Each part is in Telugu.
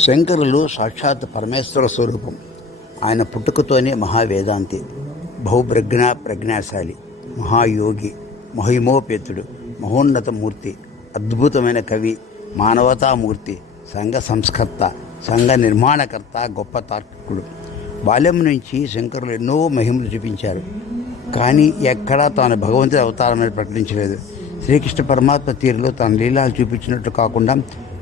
శంకరులు సాక్షాత్ పరమేశ్వర స్వరూపం. ఆయన పుట్టుకతోనే మహావేదాంతి బహుప్రజ్ఞ ప్రజ్ఞాశాలి మహాయోగి మహిమోపేతుడు మహోన్నత మూర్తి అద్భుతమైన కవి మానవతామూర్తి సంఘ సంస్కర్త సంఘ నిర్మాణకర్త గొప్ప తార్కికుడు. బాల్యం నుంచి శంకరులు ఎన్నో మహిమలు చూపించారు. కానీ ఎక్కడా తాను భగవంతుడి అవతారమని ప్రకటించలేదు. శ్రీకృష్ణ పరమాత్మ తీరులో తన లీలాలు చూపించినట్టు కాకుండా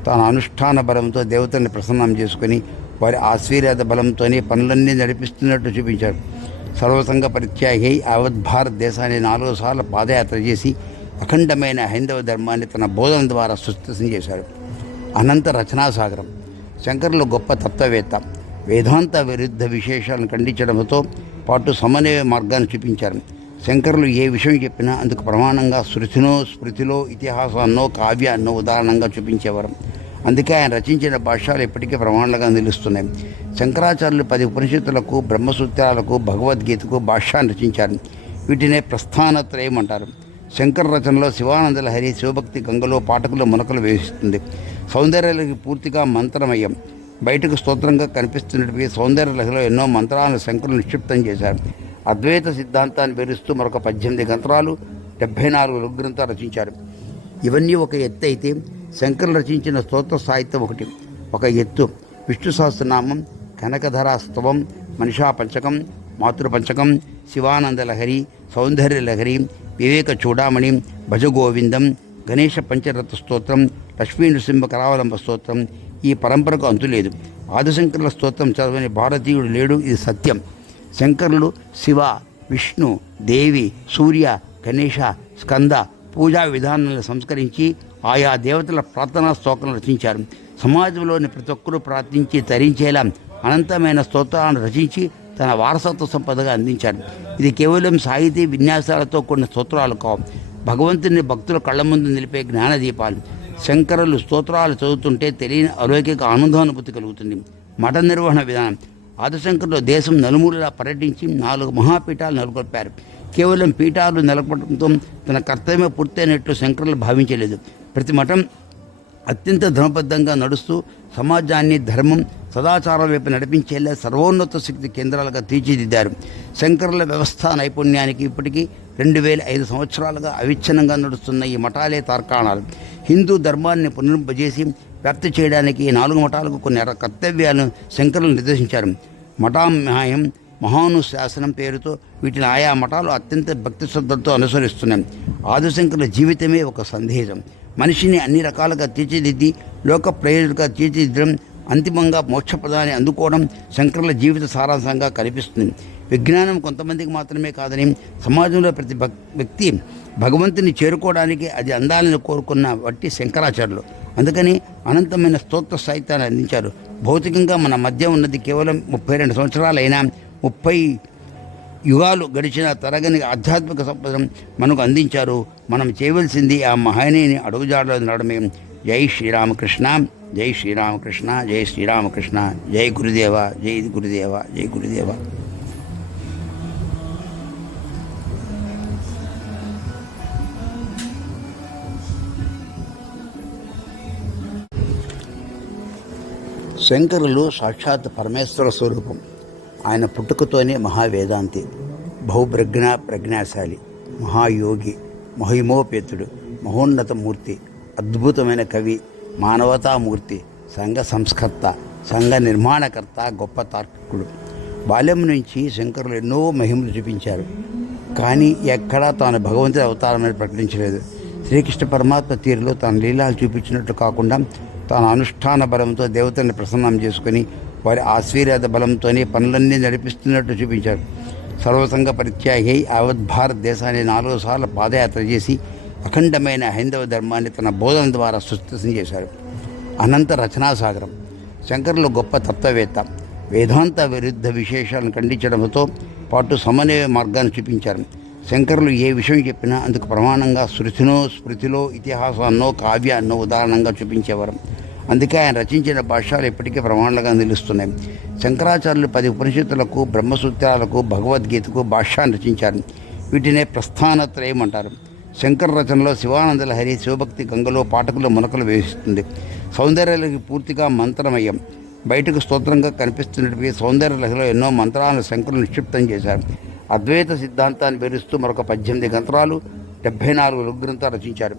తన అనుష్ఠాన బలంతో దేవతల్ని ప్రసన్నం చేసుకుని వారి ఆశీర్వాద బలంతోనే పనులన్నీ నడిపిస్తున్నట్టు చూపించారు. సర్వసంగ పరిత్యాగి యావత్ భారతదేశాన్ని నాలుగు సార్లు పాదయాత్ర చేసి అఖండమైన హైందవ ధర్మాన్ని తన బోధన ద్వారా సుస్థితం చేశారు. అనంత రచనాసాగరం శంకరులు గొప్ప తత్వవేత్త వేదాంత విరుద్ధ విశేషాలను ఖండించడంతో పాటు సమన్వయ మార్గాన్ని చూపించారు. శంకరులు ఏ విషయం చెప్పినా అందుకు ప్రమాణంగా శృతినో స్మృతిలో ఇతిహాసాన్నో కావ్యాన్నో ఉదాహరణంగా చూపించేవారు. అందుకే ఆయన రచించిన భాష్యాలు ఇప్పటికీ ప్రమాణాలుగా నిలుస్తున్నాయి. శంకరాచార్యులు పది ఉపనిషత్తులకు బ్రహ్మసూత్రాలకు భగవద్గీతకు భాష్యాన్ని రచించారు. వీటినే ప్రస్థానత్రయం అంటారు శంకర రచనలో శివానంద లహరి శివభక్తి గంగలో పాఠకులు మునకలు వేసిస్తుంది. సౌందర్యాలకి పూర్తిగా మంత్రమయం. బయటకు స్తోత్రంగా కనిపిస్తున్నటువంటి సౌందర్య లహలో ఎన్నో మంత్రాలను శంకరులు నిక్షిప్తం చేశారు. అద్వైత సిద్ధాంతాన్ని వివరిస్తూ మరొక పద్దెనిమిది గ్రంథాలు డెబ్బై నాలుగు లఘు గ్రంథాలు రచించారు. ఇవన్నీ ఒక ఎత్తు అయితే శంకరులు రచించిన స్తోత్ర సాహిత్యం ఒకటి. ఒక ఎత్తు విష్ణు సహస్రనామం కనకధరా స్తవం మనిషా పంచకం మాతృపంచకం శివానంద లహరి సౌందర్య లహరి వివేక చూడామణి భజగోవిందం గణేష పంచరత్న స్తోత్రం లక్ష్మీ నృసింహ కరావలంబ స్తోత్రం ఈ పరంపరకు అంతులేదు ఆదిశంకరుల స్తోత్రం చదవని భారతీయుడు లేడు ఇది సత్యం. శంకరులు శివ విష్ణు దేవి సూర్య గణేష స్కంద పూజా విధానాలను సంస్కరించి ఆయా దేవతల ప్రార్థనా స్తోత్రం రచించారు. సమాజంలోని ప్రతి ఒక్కరూ ప్రార్థించి తరించేలా అనంతమైన స్తోత్రాలను రచించి తన వారసత్వ సంపదగా అందించారు. ఇది కేవలం సాహితీ విన్యాసాలతో కొన్ని స్తోత్రాలు కావు. భగవంతుని భక్తుల కళ్ళ ముందు నిలిపే జ్ఞానదీపాలు. శంకరులు స్తోత్రాలు చదువుతుంటే తెలియని అలౌకిక ఆనందానుభూతి కలుగుతుంది. మఠ నిర్వహణ విధానం. ఆదిశంకర్లో దేశం నలుమూలలా పర్యటించి నాలుగు మహాపీఠాలు నెలకొల్పారు. కేవలం పీఠాలు నెలకొట్టడంతో తన కర్తవ్యం పూర్తయినట్లు శంకరులు భావించలేదు. ప్రతి మఠం అత్యంత ధర్మబద్ధంగా నడుస్తూ సమాజాన్ని ధర్మం సదాచారం వైపు నడిపించేలా సర్వోన్నత శక్తి కేంద్రాలుగా తీర్చిదిద్దారు. శంకరుల వ్యవస్థ నైపుణ్యానికి ఇప్పటికీ రెండు వేల ఐదు సంవత్సరాలుగా అవిచ్ఛిన్నంగా నడుస్తున్న ఈ మఠాలే తార్కాణాలు. హిందూ ధర్మాన్ని పునరుంపజేసి వ్యాప్తి చేయడానికి ఈ నాలుగు మఠాలకు కొన్ని ర- కర్తవ్యాలను శంకరులు నిర్దేశించారు. మఠామ్యాయం మహానుశాసనం పేరుతో వీటిని ఆయా మఠాలు అత్యంత భక్తి శ్రద్ధలతో అనుసరిస్తున్నాయి. ఆదిశంకరుల జీవితమే ఒక సందేశం. మనిషిని అన్ని రకాలుగా తీర్చిదిద్ది లోక ప్రయోజకుగా తీర్చిదిద్దడం అంతిమంగా మోక్షప్రదాన్ని అందుకోవడం శంకరుల జీవిత సారాంశంగా కనిపిస్తుంది. విజ్ఞానం కొంతమందికి మాత్రమే కాదని సమాజంలో ప్రతి భక్- వ్యక్తి భగవంతుని చేరుకోవడానికి అది అందాలని కోరుకున్న వట్టి శంకరాచార్యులు. అందుకని అనంతమైన స్తోత్ర సాహిత్యాన్ని అందించారు. భౌతికంగా మన మధ్య ఉన్నది కేవలం ముప్పై రెండు సంవత్సరాలైనా ముప్పై యుగాలు గడిచిన తరగని ఆధ్యాత్మిక సంపదం మనకు అందించారు. మనం చేయవలసింది ఆ మహనీయుని అడుగుజాడలో నడమే జై శ్రీరామకృష్ణ జై శ్రీరామకృష్ణ జై శ్రీరామకృష్ణ జై గురుదేవ జై గురుదేవ జై గురుదేవ. శంకరులు సాక్షాత్ పరమేశ్వర స్వరూపం. ఆయన పుట్టుకతోనే మహావేదాంతి బహుప్రజ్ఞ ప్రజ్ఞాశాలి మహాయోగి మహిమోపేతుడు మహోన్నత మూర్తి అద్భుతమైన కవి మానవతామూర్తి సంఘ సంస్కర్త సంఘ నిర్మాణకర్త గొప్ప తార్కికుడు. బాల్యం నుంచి శంకరులు ఎన్నో మహిమలు చూపించారు. కానీ ఎక్కడా తాను భగవంతుడి అవతారమని ప్రకటించలేదు. శ్రీకృష్ణ పరమాత్మ తీరులో తన లీలాలు చూపించినట్టు కాకుండా తన అనుష్ఠాన బలంతో దేవతల్ని ప్రసన్నం చేసుకుని వారి ఆశీర్వాద బలంతోనే పనులన్నీ నడిపిస్తున్నట్టు చూపించారు. సర్వసంగ పరిత్యాగి యావత్ భారతదేశాన్ని నాలుగు సార్లు పాదయాత్ర చేసి అఖండమైన హైందవ ధర్మాన్ని తన బోధన ద్వారా సుస్థితం చేశారు. అనంత రచనాసాగరం శంకరులు గొప్ప తత్వవేత్త వేదాంత విరుద్ధ విశేషాలను ఖండించడంతో పాటు సమన్వయ మార్గాన్ని చూపించారు. శంకరులు ఏ విషయం చెప్పినా అందుకు ప్రమాణంగా శృతినో స్మృతిలో ఇతిహాసాన్నో కావ్యాన్నో ఉదాహరణంగా చూపించేవారు. అందుకే ఆయన రచించిన భాషలు ఇప్పటికీ ప్రమాణాలుగా నిలుస్తున్నాయి. శంకరాచార్యులు పది ఉపనిషత్తులకు బ్రహ్మసూత్రాలకు భగవద్గీతకు భాష్యాన్ని రచించారు. వీటినే ప్రస్థానత్రయం అంటారు. శంకర రచనలో శివానంద లహరి శివభక్తి గంగలో పాఠకులు మునకలు వేసిస్తుంది. సౌందర్యాలకి పూర్తిగా మంత్రమయం. బయటకు స్తోత్రంగా కనిపిస్తున్నటువంటి సౌందర్య లహలో ఎన్నో మంత్రాలను శంకరులు నిక్షిప్తం చేశారు. అద్వైత సిద్ధాంతాన్ని వివరిస్తూ మరొక పద్దెనిమిది గంత్రాలు డెబ్భై నాలుగు లఘు రచించారు.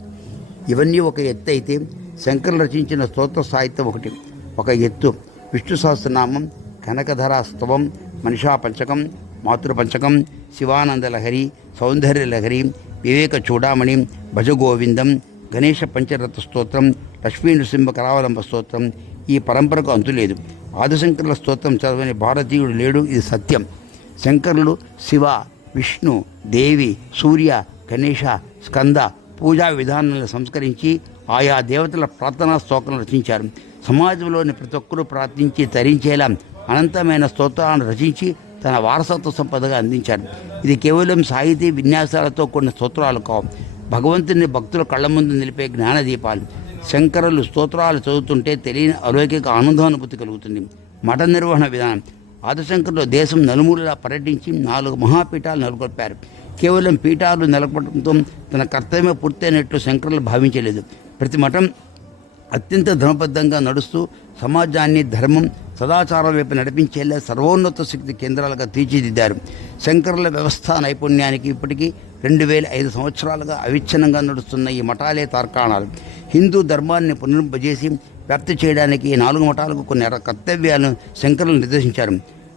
ఇవన్నీ ఒక ఎత్తు అయితే శంకరులు రచించిన స్తోత్ర సాహిత్యం ఒకటి. ఒక ఎత్తు విష్ణు సహస్రనామం కనకధర స్తవం మనిషా పంచకం మాతృపంచకం శివానంద లహరి సౌందర్య లహరి వివేక చూడామణి భజగోవిందం గణేష పంచరథ స్తోత్రం లక్ష్మీ నృసింహ కరావలంబ స్తోత్రం ఈ పరంపరకు అంతులేదు ఆదిశంకరుల స్తోత్రం చదవని భారతీయుడు లేడు ఇది సత్యం. శంకరులు శివ విష్ణు దేవి సూర్య గణేష స్కంద పూజా విధానాలను సంస్కరించి ఆయా దేవతల ప్రార్థనా స్తోత్రం రచించారు. సమాజంలోని ప్రతి ఒక్కరూ ప్రార్థించి తరించేలా అనంతమైన స్తోత్రాలను రచించి తన వారసత్వ సంపదగా అందించారు. ఇది కేవలం సాహితీ విన్యాసాలతో కొన్ని స్తోత్రాలు కావు. భగవంతుని భక్తుల కళ్ళ ముందు నిలిపే జ్ఞానదీపాలు. శంకరులు స్తోత్రాలు చదువుతుంటే తెలియని అలౌకిక ఆనందానుభూతి కలుగుతుంది. మఠ నిర్వహణ విధానం. ఆదిశంకర్లో దేశం నలుమూలలా పర్యటించి నాలుగు మహాపీఠాలు నెలకొల్పారు. కేవలం పీఠాలు నెలకొట్టడంతో తన కర్తవ్యం పూర్తయినట్లు శంకరులు భావించలేదు. ప్రతి మఠం అత్యంత ధర్మబద్ధంగా నడుస్తూ సమాజాన్ని ధర్మం సదాచారం వైపు నడిపించేలా సర్వోన్నత శక్తి కేంద్రాలుగా తీర్చిదిద్దారు. శంకరుల వ్యవస్థ నైపుణ్యానికి ఇప్పటికీ రెండు వేల ఐదు సంవత్సరాలుగా అవిచ్ఛిన్నంగా నడుస్తున్న ఈ మఠాలే తార్కాణాలు. హిందూ ధర్మాన్ని పునరుంపజేసి వ్యాప్తి చేయడానికి ఈ నాలుగు మఠాలకు కొన్ని కర్తవ్యాలను శంకరులు నిర్దేశించారు.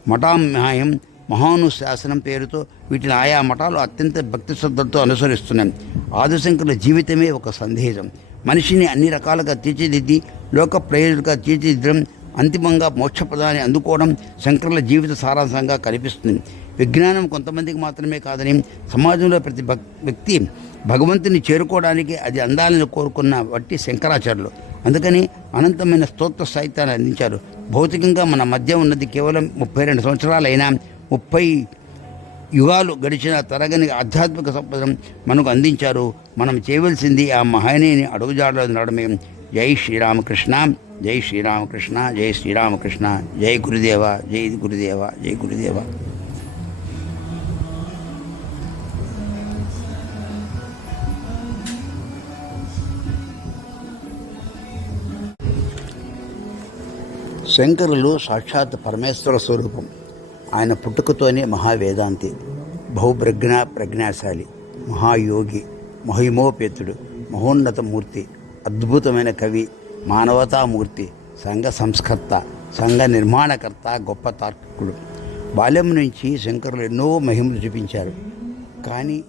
మఠామ్యాయం మహానుశాసనం పేరుతో వీటిని ఆయా మఠాలు అత్యంత భక్తి శ్రద్ధలతో అనుసరిస్తున్నాయి. ఆదిశంకరుల జీవితమే ఒక సందేశం. మనిషిని అన్ని రకాలుగా తీర్చిదిద్ది లోక ప్రయోజకులుగా తీర్చిదిద్దడం అంతిమంగా మోక్షప్రదాన్ని అందుకోవడం శంకరుల జీవిత సారాంశంగా కనిపిస్తుంది. విజ్ఞానం కొంతమందికి మాత్రమే కాదని సమాజంలో ప్రతి భక్ వ్యక్తి భగవంతుని చేరుకోవడానికి అది అందాలని కోరుకున్న వట్టి శంకరాచార్యులు. అందుకని అనంతమైన స్తోత్ర సాహిత్యాన్ని అందించారు. భౌతికంగా మన మధ్య ఉన్నది కేవలం ముప్పై రెండు సంవత్సరాలైనా ముప్పై యుగాలు గడిచిన తరగని ఆధ్యాత్మిక సంపదను మనకు అందించారు. మనం చేయవలసింది ఆ మహనీయుని అడుగుజాడలో నడమే జై శ్రీరామకృష్ణ జై శ్రీరామకృష్ణ జై శ్రీరామకృష్ణ జై గురుదేవ జై గురుదేవ జై గురుదేవ. శంకరులు సాక్షాత్ పరమేశ్వర స్వరూపం. ఆయన పుట్టుకతోనే మహావేదాంతి బహుప్రజ్ఞ ప్రజ్ఞాశాలి మహాయోగి మహిమోపేతుడు మహోన్నత మూర్తి అద్భుతమైన కవి మానవతామూర్తి సంఘ సంస్కర్త సంఘ నిర్మాణకర్త గొప్ప తార్కికుడు. బాల్యం నుంచి శంకరులు ఎన్నో మహిమలు చూపించారు. కానీ